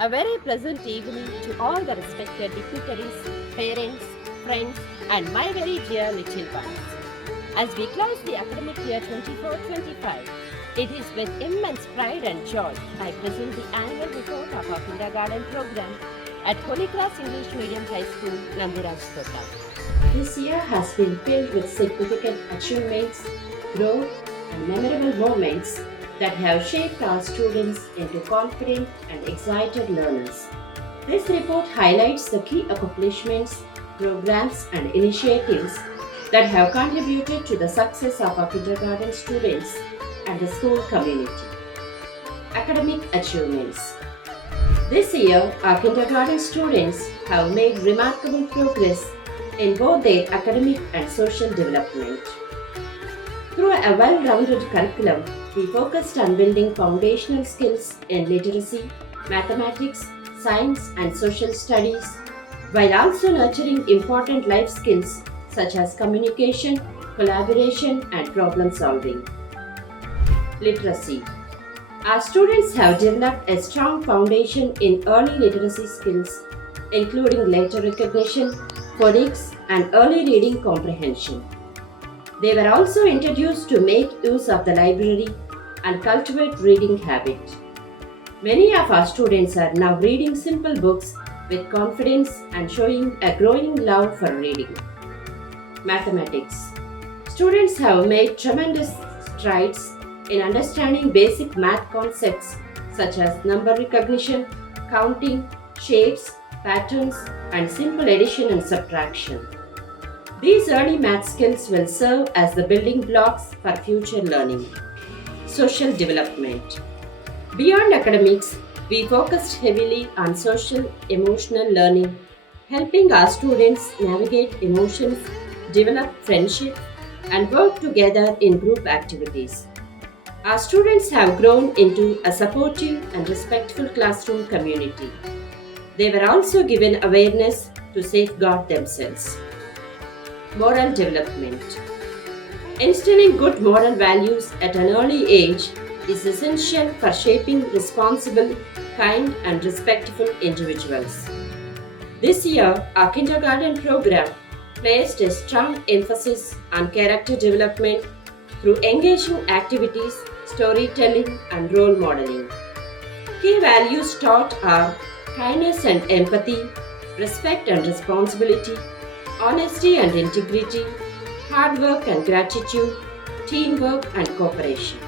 A very pleasant evening to all the respected dignitaries, parents, friends, and my very dear little ones. As we close the academic year 24-25, it is with immense pride and joy I present the annual report of our kindergarten program at Holy Cross English Medium High School, Namburajkota. This year has been filled with significant achievements, growth, and memorable moments that have shaped our students into confident and excited learners. This report highlights the key accomplishments, programs, and initiatives that have contributed to the success of our kindergarten students and the school community. Academic achievements. This year, our kindergarten students have made remarkable progress in both their academic and social development. Through a well-rounded curriculum, we focused on building foundational skills in literacy, mathematics, science, and social studies, while also nurturing important life skills such as communication, collaboration, and problem solving. Literacy. Our students have developed a strong foundation in early literacy skills, including letter recognition, phonics, and early reading comprehension. They were also introduced to make use of the library and cultivate reading habit. Many of our students are now reading simple books with confidence and showing a growing love for reading. Mathematics. Students have made tremendous strides in understanding basic math concepts such as number recognition, counting, shapes, patterns, and simple addition and subtraction. These early math skills will serve as the building blocks for future learning. Social development. Beyond academics, we focused heavily on social emotional learning, helping our students navigate emotions, develop friendship, and work together in group activities. Our students have grown into a supportive and respectful classroom community. They were also given awareness to safeguard themselves. Moral development. Instilling good moral values at an early age is essential for shaping responsible, kind, and respectful individuals. This year, our kindergarten program placed a strong emphasis on character development through engaging activities, storytelling, and role modeling. Key values taught are kindness and empathy, respect and responsibility, honesty and integrity, hard work and gratitude, teamwork and cooperation.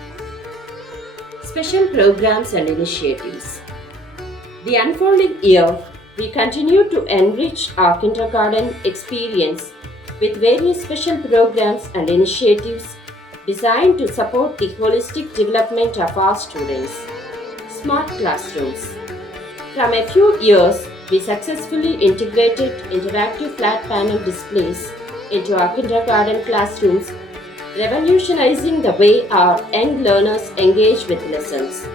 Special programs and initiatives. The unfolding year, we continue to enrich our kindergarten experience with various special programs and initiatives designed to support the holistic development of our students. Smart classrooms. From a few years, we successfully integrated interactive flat panel displays into our kindergarten classrooms, revolutionizing the way our young learners engage with lessons.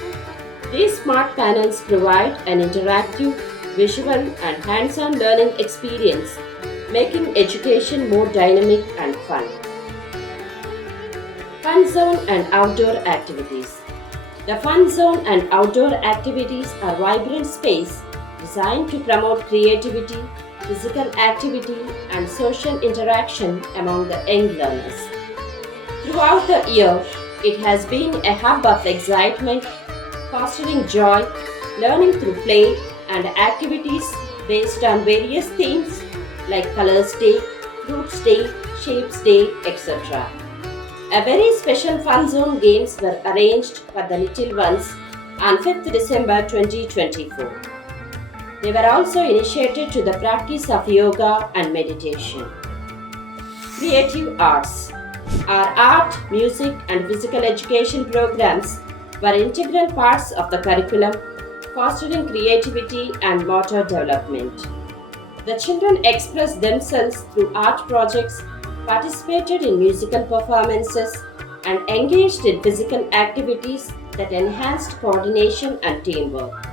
These smart panels provide an interactive, visual, and hands-on learning experience, making education more dynamic and fun. Fun zone and outdoor activities. The fun zone and outdoor activities are vibrant space designed to promote creativity, physical activity, and social interaction among the young learners. Throughout the year, it has been a hub of excitement, fostering joy, learning through play, and activities based on various themes like Colors Day, Fruits Day, Shapes Day, etc. A very special fun zone games were arranged for the little ones on 5th December 2024. They were also initiated to the practice of yoga and meditation. Creative arts. Our art, music, and physical education programs were integral parts of the curriculum, fostering creativity and motor development. The children expressed themselves through art projects, participated in musical performances, and engaged in physical activities that enhanced coordination and teamwork.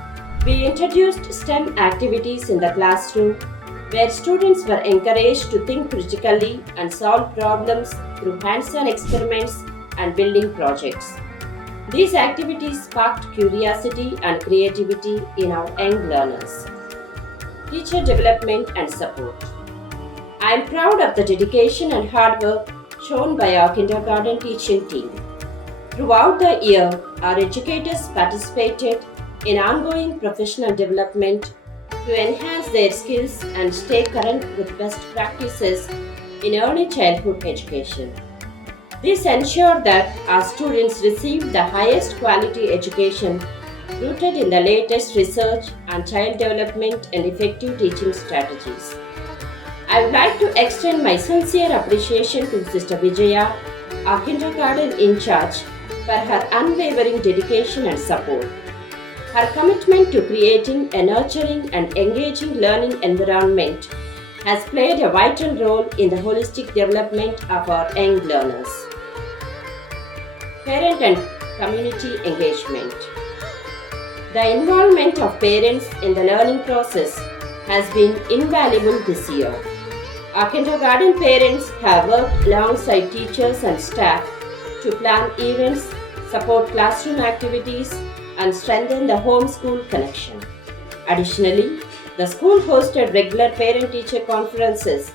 We introduced STEM activities in the classroom where students were encouraged to think critically and solve problems through hands-on experiments and building projects. These activities sparked curiosity and creativity in our young learners. Teacher development and support. I am proud of the dedication and hard work shown by our kindergarten teaching team. Throughout the year, our educators participated in ongoing professional development to enhance their skills and stay current with best practices in early childhood education. This ensured that our students received the highest quality education rooted in the latest research on child development and effective teaching strategies. I would like to extend my sincere appreciation to Sister Vijaya, our kindergarten in charge, for her unwavering dedication and support. Her commitment to creating a nurturing and engaging learning environment has played a vital role in the holistic development of our young learners. Parent and community engagement. The involvement of parents in the learning process has been invaluable this year. Our kindergarten parents have worked alongside teachers and staff to plan events, support classroom activities, and strengthen the home-school connection. Additionally, the school hosted regular parent-teacher conferences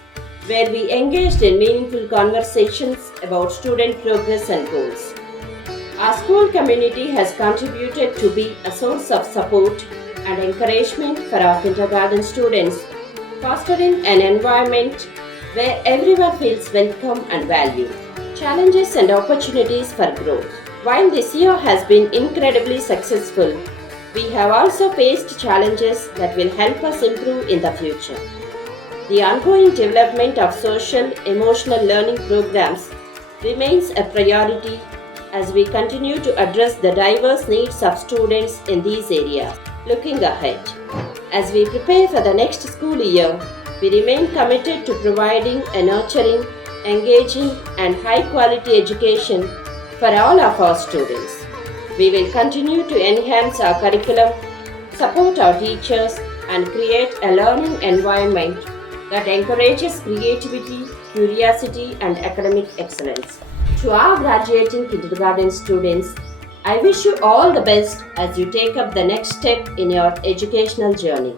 where we engaged in meaningful conversations about student progress and goals. Our school community has contributed to be a source of support and encouragement for our kindergarten students, fostering an environment where everyone feels welcome and valued. Challenges and opportunities for growth. While this year has been incredibly successful, we have also faced challenges that will help us improve in the future. The ongoing development of social emotional learning programs remains a priority as we continue to address the diverse needs of students in these areas. Looking ahead, as we prepare for the next school year, we remain committed to providing a nurturing, engaging, and high quality education for all of our students. We will continue to enhance our curriculum, support our teachers, and create a learning environment that encourages creativity, curiosity, and academic excellence. To our graduating kindergarten students, I wish you all the best as you take up the next step in your educational journey.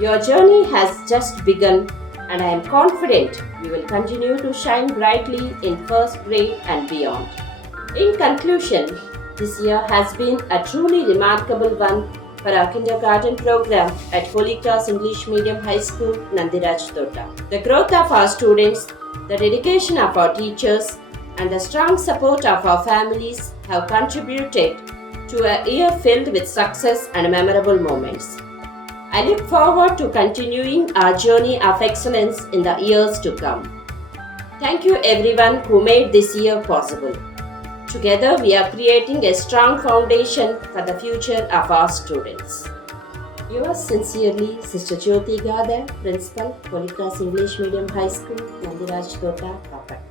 Your journey has just begun, and I am confident you will continue to shine brightly in first grade and beyond. In conclusion, this year has been a truly remarkable one for our kindergarten program at Holy Cross English Medium High School, Nandiraj Tota. The growth of our students, the dedication of our teachers, and the strong support of our families have contributed to a year filled with success and memorable moments. I look forward to continuing our journey of excellence in the years to come. Thank you everyone who made this year possible. Together we are creating a strong foundation for the future of our students. Yours sincerely, Sister Jyoti Gadar, Principal, Holy Cross English Medium High School, Nandiraj Tota, Papa.